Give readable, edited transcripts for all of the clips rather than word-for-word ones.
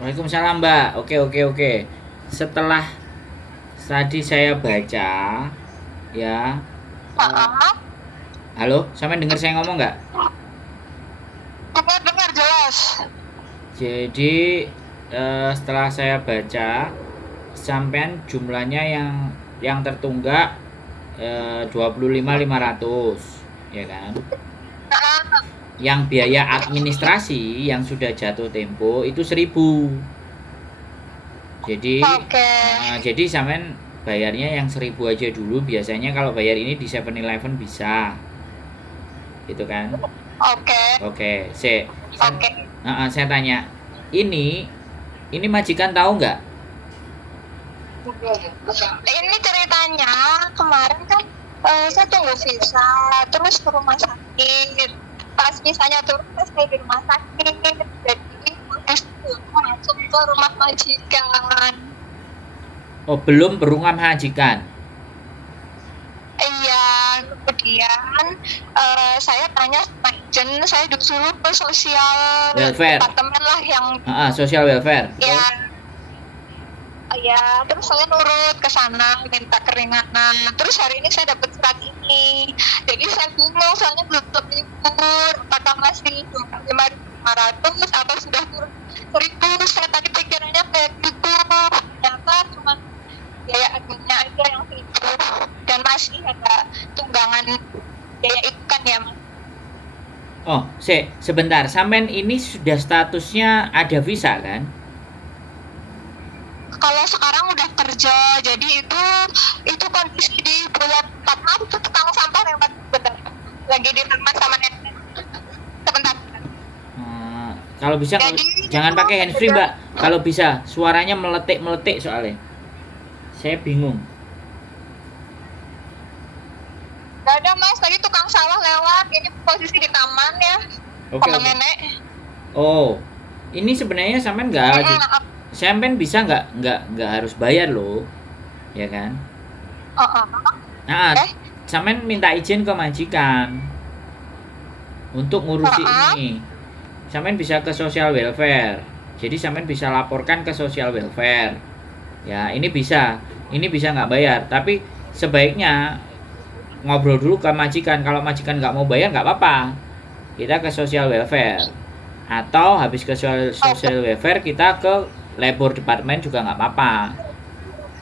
Waalaikumsalam Mbak. Oke oke oke. Setelah tadi saya baca, ya. eh, Heeh. Halo, sampai dengar saya ngomong nggak? Dengar-dengar jelas. Jadi setelah saya baca, sampean jumlahnya yang tertunggak 25.500, ya kan? Heeh. Yang biaya administrasi yang sudah jatuh tempo itu 1.000. Jadi Oke. jadi sampean bayarnya yang 1.000 aja dulu. Biasanya kalau bayar ini di 7-Eleven bisa, gitu kan? Oke. Oke, Oke. saya tanya, ini majikan tahu nggak? Ini ceritanya kemarin kan saya tunggu visa, terus ke rumah sakit. Pas visanya turun, saya di rumah sakit. Jadi masuk ke rumah majikan. Oh, belum berumah majikan. Iya, kemudian saya tanya sama agent, saya disuruh ke sosial Welfare. departemen lah yang Social welfare. ya. Ya, terus saya nurut ke sana minta keringanan. Terus hari ini saya dapat surat ini. Jadi saya bingung soalnya belum libur. Apakah masih 25.500 atau sudah turun 1.000? Saya tadi pikirannya kayak gitu. Ternyata cuma biaya adminnya aja yang 1.000 dan masih ada tunggangan biaya itu kan ya Mas. Oh, sebentar. Sampean ini sudah statusnya ada visa kan? Kalau sekarang udah kerja, jadi itu kondisi di bulan 4 itu tukang sampah lewat bentar. Lagi di taman sama nenek. Sebentar. Kalau bisa Jadi jangan itu pakai handsfree, udah Mbak. Kalau bisa suaranya meletik-meletik soalnya. Saya bingung. gak ada Mas, tadi tukang sawah lewat. Ini posisi di taman ya, Oke, sama oke. nenek. Oh, ini sebenarnya sampean bisa nggak harus bayar loh, ya kan? Nah, Eh, sampean minta izin ke majikan untuk ngurusi ini. Sampean bisa ke social welfare. Jadi sampean bisa laporkan ke social welfare. Ya, ini bisa. Ini bisa nggak bayar, tapi sebaiknya ngobrol dulu ke majikan. Kalau majikan nggak mau bayar nggak apa-apa. Kita ke social welfare. Atau habis ke social welfare kita ke labor department juga nggak apa-apa.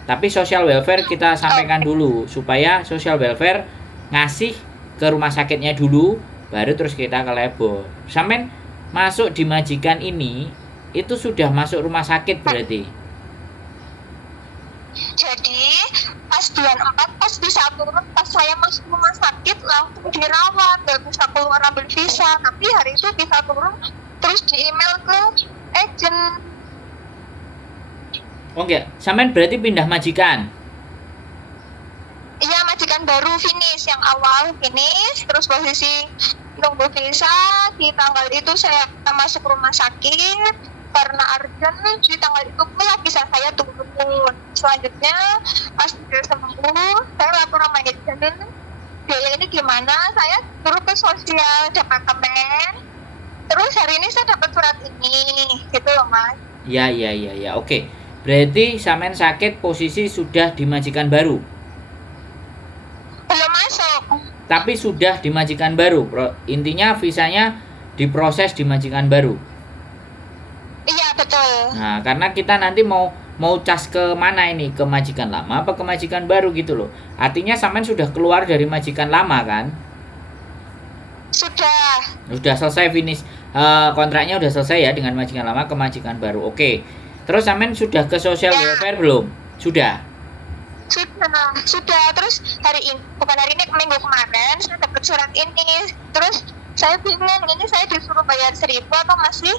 Tapi social welfare kita sampaikan dulu supaya social welfare ngasih ke rumah sakitnya dulu, baru terus kita ke labor. Sampai masuk di majikan ini itu sudah masuk rumah sakit berarti. jadi pas bulan 4 pas bisa turun, pas saya masuk rumah sakit langsung dirawat, gak bisa keluar ambil visa. Tapi hari itu bisa turun, terus di email ke agent. Oh enggak, sampean berarti pindah majikan. Iya, majikan baru finish, yang awal finish, terus posisi nunggu visa. Di tanggal itu saya masuk rumah sakit karena urgent. Di tanggal itu pula visa saya turun. Selanjutnya pas sudah sembuh, saya lapor sama agent, biaya ini gimana. Saya turun ke sosial departemen, terus hari ini saya dapat surat ini gitu loh Mas. Ya, oke. Berarti sampean sakit posisi sudah di majikan baru. Belum masuk. Tapi sudah di majikan baru. Intinya visanya diproses di majikan baru. Iya betul. Nah, karena kita nanti mau cas ke mana ini? Ke majikan lama apa ke majikan baru gitu loh. Artinya sampean sudah keluar dari majikan lama kan? Sudah Selesai finish kontraknya udah selesai ya dengan majikan lama ke majikan baru. Oke. Terus sampean sudah ke social ya. welfare belum? Sudah. Sudah. Terus hari ini, bukan hari ini, minggu kemarin saya dapat surat ini. Terus saya bingung, ini saya disuruh bayar 1.000 atau masih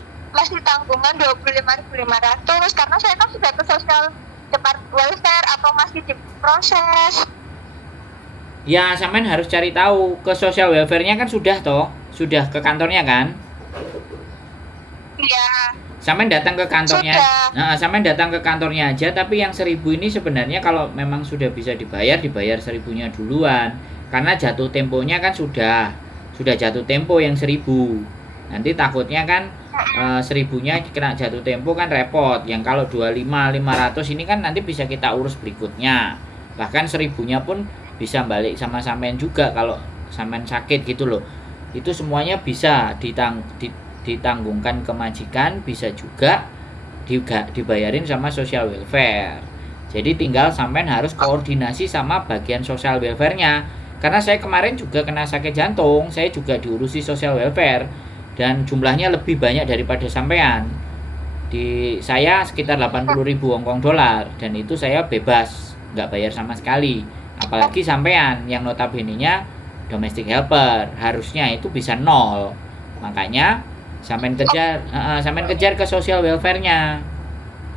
tanggungan 25.500, karena saya kan sudah ke sosial departemen welfare atau masih diproses. Ya, sampean harus cari tahu ke social welfare-nya kan sudah toh, sudah ke kantornya kan? Iya. Sampean datang ke kantornya. Nah, sampean datang ke kantornya aja, tapi yang 1.000 ini sebenarnya kalau memang sudah bisa dibayar 1.000-nya duluan. Karena jatuh temponya kan sudah jatuh tempo yang 1.000. Nanti takutnya kan 1000-nya kena jatuh tempo kan repot. Yang kalau 25 500 ini kan nanti bisa kita urus berikutnya. Bahkan 1000-nya pun bisa balik sama sampean juga kalau sampean sakit gitu loh. Itu semuanya bisa ditanggungkan ke majikan, bisa juga dibayarin sama social welfare. Jadi tinggal sampean harus koordinasi sama bagian social welfare-nya. Karena saya kemarin juga kena sakit jantung, saya juga diurusi social welfare dan jumlahnya lebih banyak daripada sampean. Di saya sekitar 80.000 Hongkong dolar dan itu saya bebas, nggak bayar sama sekali. Apalagi sampean yang notabene-nya domestic helper, harusnya itu bisa 0. Makanya sampean kejar ke social welfare-nya.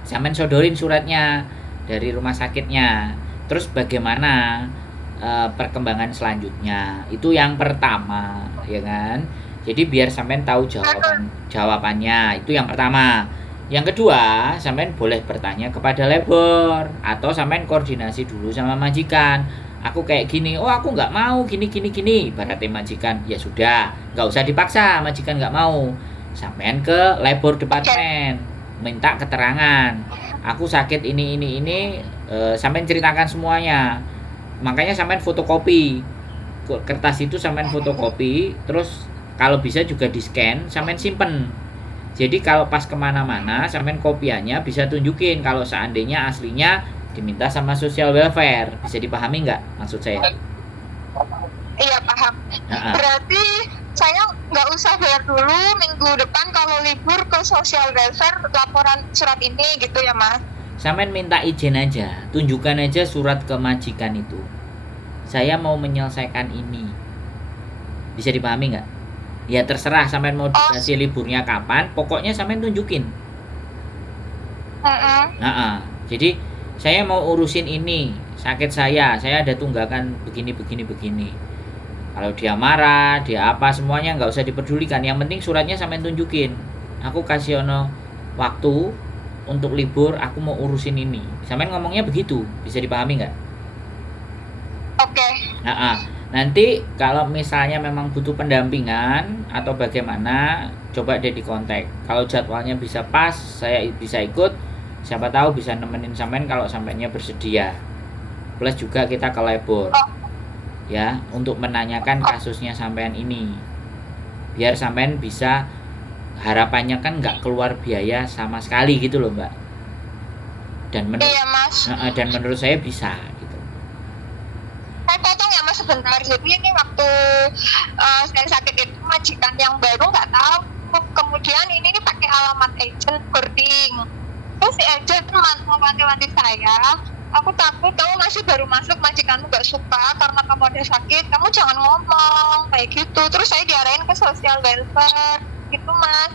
Sampean sodorin suratnya dari rumah sakitnya. Terus bagaimana perkembangan selanjutnya? Itu yang pertama, ya kan? Jadi biar sampean tahu jawabannya. Itu yang pertama. Yang kedua, sampean boleh bertanya kepada labor atau sampean koordinasi dulu sama majikan. Aku kayak gini, oh aku nggak mau gini. Ibaratnya majikan, ya sudah, nggak usah dipaksa, majikan nggak mau. Sampean ke labor departemen, minta keterangan. Aku sakit ini, sampean ceritakan semuanya. Makanya sampean fotokopi kertas itu, sampean fotokopi, terus kalau bisa juga di scan, sampean simpen. Jadi kalau pas kemana-mana, sampean kopiannya bisa tunjukin kalau seandainya aslinya diminta sama social welfare. Bisa dipahami nggak maksud saya? Iya, paham. Berarti saya nggak usah bayar dulu, minggu depan kalau libur ke social welfare laporan surat ini gitu ya, Mas? Sampean minta izin aja, tunjukkan aja surat ke majikan itu. Saya mau menyelesaikan ini. Bisa dipahami nggak? Ya terserah sampean mau dikasih liburnya kapan, pokoknya sampean tunjukin. Jadi saya mau urusin ini, sakit saya ada tunggakan begini. Kalau dia marah, dia apa, semuanya nggak usah dipedulikan. Yang penting suratnya sampean tunjukin. Aku kasih waktu untuk libur, aku mau urusin ini. Sampean ngomongnya begitu, bisa dipahami nggak? Oke. Nanti kalau misalnya memang butuh pendampingan atau bagaimana, coba deh dikontak. Kalau jadwalnya bisa pas, saya bisa ikut. Siapa tahu bisa nemenin sampean kalau sampeannya bersedia. Plus juga kita ke labor, ya, untuk menanyakan kasusnya sampean ini. Biar sampean bisa, harapannya kan nggak keluar biaya sama sekali gitu loh, Mbak. Dan menurut saya bisa gitu. Saya potong ya, Mas, sebentar. Jadi ini waktu saya sakit itu majikan yang baru nggak tahu, kemudian ini pakai alamat agent boarding. Terus si agent mewanti-wanti saya, aku takut kamu masih baru masuk, majikanmu nggak suka karena kamu ada sakit, kamu jangan ngomong kayak gitu. Terus saya diarahin ke social welfare gitu, Mas.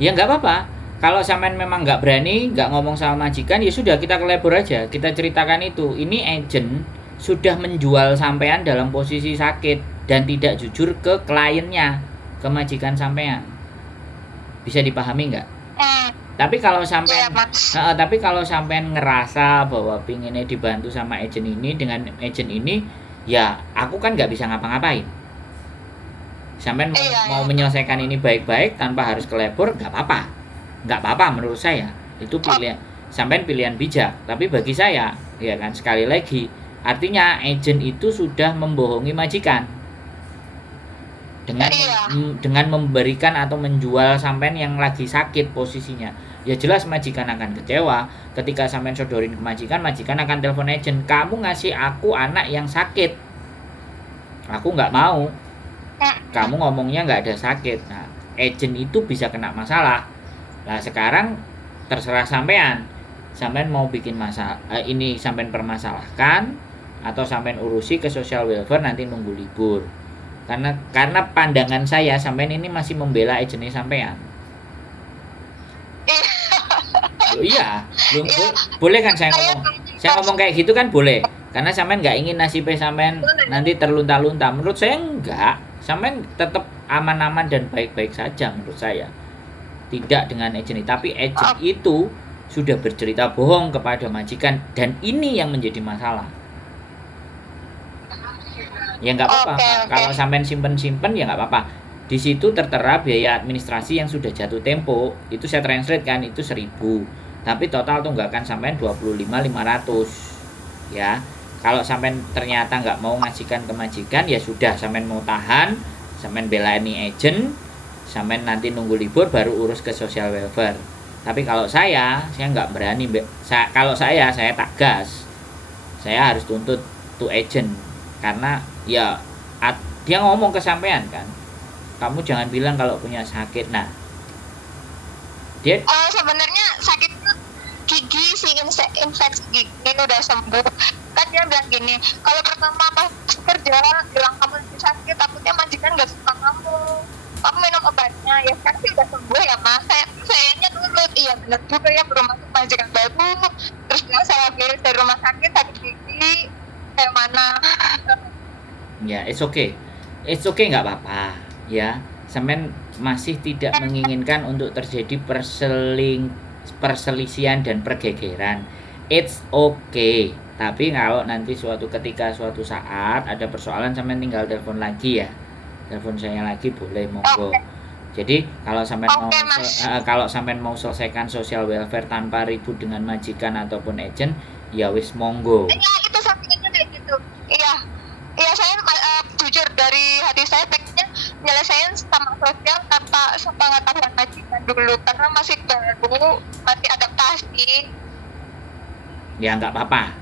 Ya nggak apa-apa. Kalau sampean memang nggak berani, nggak ngomong sama majikan, ya sudah, kita ke labor aja. Kita ceritakan itu. Ini agent sudah menjual sampean dalam posisi sakit dan tidak jujur ke kliennya, ke majikan sampean. Bisa dipahami nggak? Tapi kalau sampean ngerasa bahwa pinginnya dibantu sama agent ini, dengan agent ini, ya aku kan nggak bisa ngapa-ngapain. Sampean mau menyelesaikan ini baik-baik tanpa harus ke labor, nggak apa-apa menurut saya. Itu pilihan sampean, pilihan bijak. Tapi bagi saya, ya kan, sekali lagi, artinya agent itu sudah membohongi majikan dengan memberikan atau menjual sampean yang lagi sakit posisinya. Ya jelas majikan akan kecewa. Ketika sampean sodorin ke majikan akan telepon agent, kamu ngasih aku anak yang sakit, aku nggak mau. Kamu ngomongnya nggak ada sakit. Nah, agent itu bisa kena masalah. Nah sekarang terserah sampean mau bikin masalah ini, sampean permasalahkan atau sampean urusi ke social welfare nanti nunggu libur. Karena pandangan saya, sampean ini masih membela agentnya sampean. Iya, boleh kan saya ngomong kayak gitu kan boleh. Karena sampean nggak ingin nasibnya sampean nanti terlunta-lunta. Menurut saya enggak. Sampean tetap aman-aman dan baik-baik saja menurut saya. Tidak dengan agent ini, tapi agent itu sudah bercerita bohong kepada majikan dan ini yang menjadi masalah. Ya nggak apa-apa. Kalau sampean simpen ya nggak apa-apa. Di situ tertera biaya administrasi yang sudah jatuh tempo, itu saya translate kan, itu 1.000. Tapi total tunggakan sampean 25.500. Ya. Kalau sampean ternyata nggak mau ngajikan ke majikan, ya sudah, sampean mau tahan, sampean belani agent, sampean nanti nunggu libur baru urus ke social welfare. Tapi kalau saya nggak berani. Kalau saya tak gas. Saya harus tuntut to agent. Karena ya dia ngomong ke sampean kan, kamu jangan bilang kalau punya sakit. Nah, dia sebenarnya sakit gigi sih, infeksi gigi udah sembuh. Kan dia bilang gini, kalau pertama pas kerja bilang kamu lagi sakit, takutnya majikan nggak suka kamu minum obatnya. Ya kan sih udah sembuh ya mas, sayanya nurut. Iya benar juga ya, belum masuk majikan baru. Terus bilang saya habis dari rumah sakit gigi kayak mana. Ya, it's okay nggak apa-apa ya. Sampean masih tidak menginginkan untuk terjadi perselisihan dan pergegeran, it's okay. Tapi kalau nanti suatu saat ada persoalan, sampean tinggal telepon lagi ya, telepon saya lagi boleh, monggo. Jadi kalau sampean mau selesaikan social welfare tanpa ribut dengan majikan ataupun agent, ya wis monggo. Iya, itu sampingnya kayak gitu. Iya saya jujur dari hati saya pengennya nyelesain sama sosial tanpa sepengetahuan majikan dulu, karena masih baru, masih adaptasi. Ya nggak apa-apa,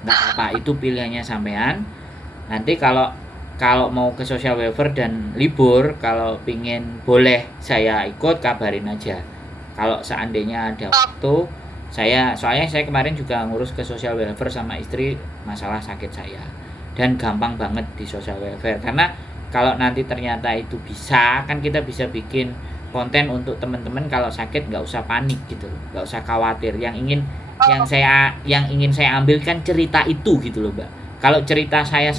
itu pilihannya sampean. Nanti kalau mau ke social welfare dan libur, kalau pingin boleh saya ikut, kabarin aja. Kalau seandainya ada waktu, soalnya saya kemarin juga ngurus ke social welfare sama istri masalah sakit saya. Dan gampang banget di social welfare, karena kalau nanti ternyata itu bisa, kan kita bisa bikin konten untuk teman-teman. Kalau sakit nggak usah panik gitu, nggak usah khawatir. Yang ingin saya ambilkan cerita itu gitu loh, Mbak. Kalau cerita saya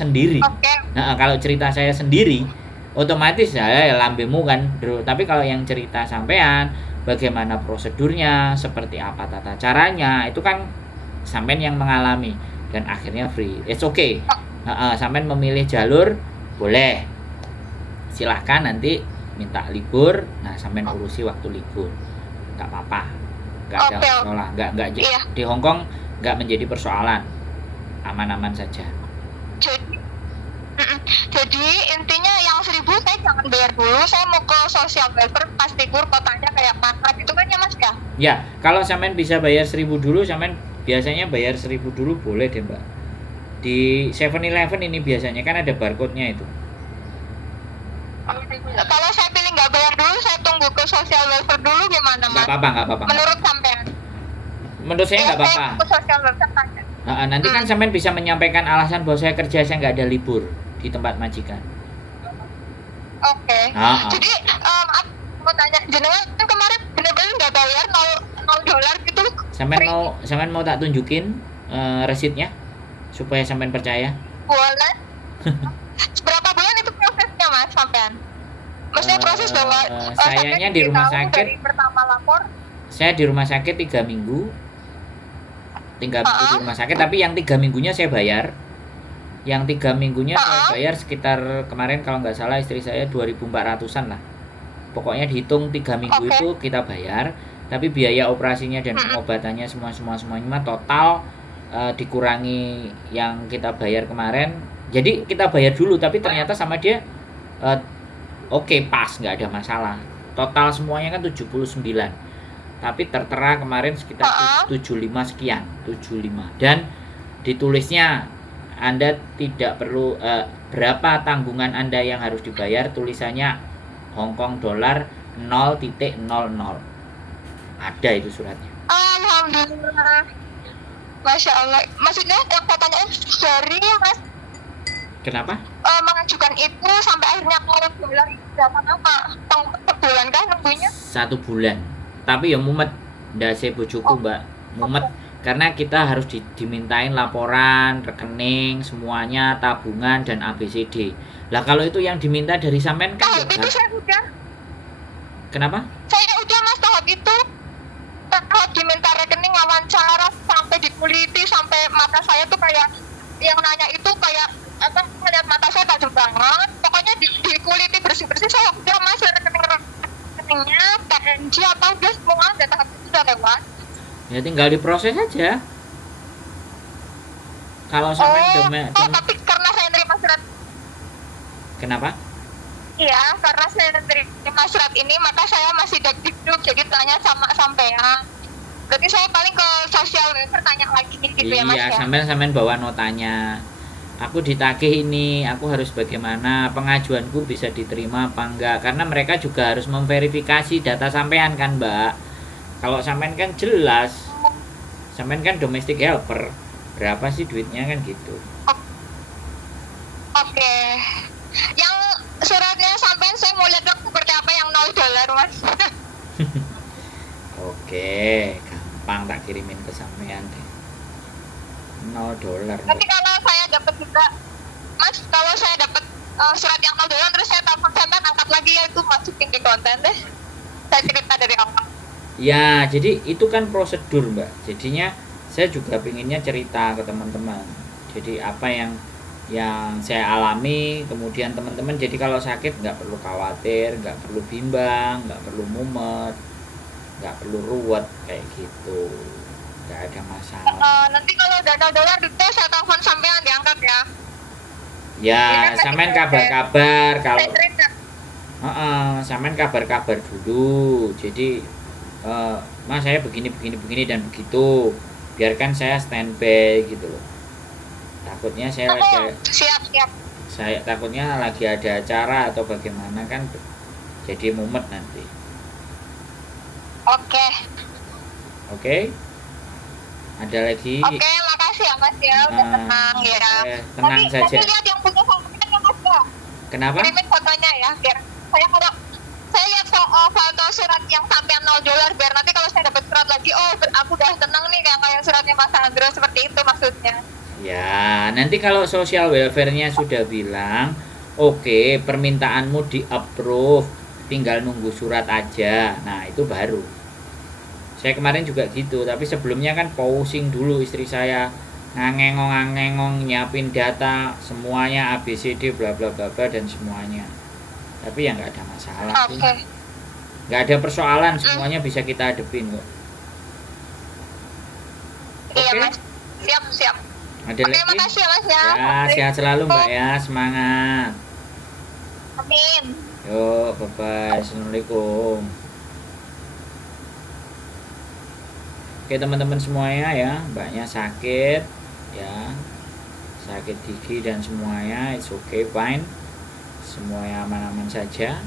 sendiri, otomatis ya lambemu kan, bro. Tapi kalau yang cerita sampean, bagaimana prosedurnya, seperti apa tata caranya, itu kan sampean yang mengalami dan akhirnya free. It's okay. Sampean memilih jalur boleh, silahkan nanti minta libur. Nah, sampean urusi waktu libur, nggak apa-apa, nggak ada masalah, nggak di Hongkong nggak menjadi persoalan, aman-aman saja. Jadi intinya yang 1.000 saya jangan bayar dulu, saya mau ke social welfare pas libur, kotanya kayak mana gitu kan ya mas ya? Ya, kalau sampean bisa bayar 1.000 dulu, sampean biasanya bayar 1.000 dulu boleh deh mbak. Di 7-Eleven ini biasanya kan ada barcode-nya itu. Kalau saya pilih nggak bayar dulu, saya tunggu ke social welfare dulu gimana mas? Nggak apa-apa. Menurut sampean? Menurut saya nggak apa-apa. Ke social welfare saja. Nanti kan sampean bisa menyampaikan alasan bahwa saya kerja, saya nggak ada libur di tempat majikan. Oke. Jadi mau tanya, jenengan kan kemarin bener-bener nggak bayar $0 gitu. Sampean mau tak tunjukin resitnya supaya sampean percaya? Boleh. Berapa bulan itu prosesnya mas sampean? Maksudnya proses bahwa sayanya di rumah sakit dari pertama lapor. Saya di rumah sakit 3 minggu. 3 minggu di rumah sakit, tapi yang 3 minggunya saya bayar. Yang 3 minggunya saya bayar sekitar, kemarin kalau nggak salah istri saya 2.400-an lah. Pokoknya dihitung 3 minggu itu kita bayar, tapi biaya operasinya dan pengobatannya semuanya total dikurangi yang kita bayar kemarin. Jadi kita bayar dulu, tapi ternyata sama dia oke, pas, nggak ada masalah. Total semuanya kan 79. Tapi tertera kemarin sekitar 75 sekian, 75. Dan ditulisnya Anda tidak perlu berapa tanggungan Anda yang harus dibayar, tulisannya Hongkong dolar 0.00. Ada itu suratnya. Alhamdulillah. Masya Allah. Maksudnya yang pertanyaan dari mas, kenapa? Mengajukan itu sampai akhirnya keluar dolar itu berapa lama? Sebulan kah nunggunya? 1 bulan. Tapi ya mumet, ndase bojoku mbak, mumet. Karena kita harus dimintain laporan, rekening, semuanya, tabungan, dan ABCD. Lah kalau itu yang diminta dari sampean kan ya itu saya udah. Kenapa? Saya udah mas tahap itu. Tahap diminta rekening, wawancara, sampai dikuliti, sampai mata saya tuh kayak, yang nanya itu kayak, melihat mata saya tajam banget. Pokoknya dikuliti bersih-bersih, saya udah mas rekening NG atau udah semua udah tahap itu udah lewat? Ya tinggal diproses aja. Kalau sampai Tapi karena saya nerima surat, kenapa? iya, karena saya nerima surat ini, maka saya masih deg-deg, jadi tanya sama sampean. Berarti saya paling ke sosial welfare tanya lagi gitu ya Mas Iya, ya? sampean bawa notanya. Aku ditagih ini, aku harus bagaimana, pengajuanku bisa diterima apa enggak, karena mereka juga harus memverifikasi data sampean kan Mbak. Kalau sampean kan jelas, sampean kan domestic helper, berapa sih duitnya kan gitu. Oke. Yang suratnya sampean saya mau lihat dong seperti apa yang $0 Mas. Oke, gampang tak kirimin ke sampean deh. $0. Nanti kalau saya dapat juga, Mas, kalau saya dapat surat yang $0 terus saya telepon sampean angkat lagi ya, itu masukin di konten deh. Saya cerita dari awal. Ya, jadi itu kan prosedur Mbak. Jadinya saya juga pinginnya cerita ke teman-teman. Jadi apa yang saya alami, kemudian teman-teman jadi kalau sakit nggak perlu khawatir, nggak perlu bimbang, nggak perlu mumet, nggak perlu ruwet kayak gitu, nggak ada masalah. Nanti kalau udah $0 itu saya telepon sampean diangkat ya. Ya, sampean kabar-kabar kalau Saya cerita. sampean kabar-kabar dulu. Jadi Mas saya begini dan begitu. Biarkan saya standby gitu loh. Takutnya saya Siap. saya takutnya lagi ada acara atau bagaimana kan jadi mumet nanti. Oke. Oke? Ada lagi? Oke, makasih ya Mas ya, udah tenang ya. Tenang saja. Tapi lihat yang punya sampean ya Mas ya. Kenapa? Kirimin fotonya ya, biar saya lihat foto surat yang sampean $0 biar nanti kalau saya dapat surat lagi, aku udah tenang nih kayak suratnya Mas Andro, seperti itu maksudnya. Ya, nanti kalau social welfare-nya sudah bilang, oke, permintaanmu di-approve, tinggal nunggu surat aja. Nah, itu baru. Saya kemarin juga gitu, tapi sebelumnya kan pusing dulu istri saya, ngangengong nyiapin data semuanya ABCD bla bla bla bla dan semuanya. Tapi ya nggak ada masalah sih. Nggak ada persoalan, semuanya bisa kita hadepin kok. Iya Mas, siap. Ada lagi? Terima kasih ya Mas ya. Ya, sehat selalu Mbak ya, semangat. Amin. Yuk, bye-bye. Assalamualaikum. Oke teman-teman semuanya ya, Mbaknya sakit ya, sakit gigi dan semuanya, it's okay, fine, semuanya aman-aman saja,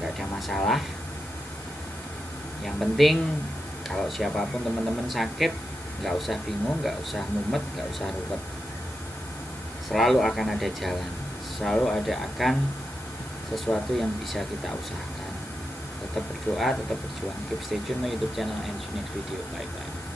nggak ada masalah. Yang penting kalau siapapun teman-teman sakit, nggak usah bingung, nggak usah mumet, nggak usah ruwet. Selalu akan ada jalan, selalu akan sesuatu yang bisa kita usahakan. Tetap berdoa, tetap berjuang. Keep stay tune my YouTube channel and see you next video. Bye bye.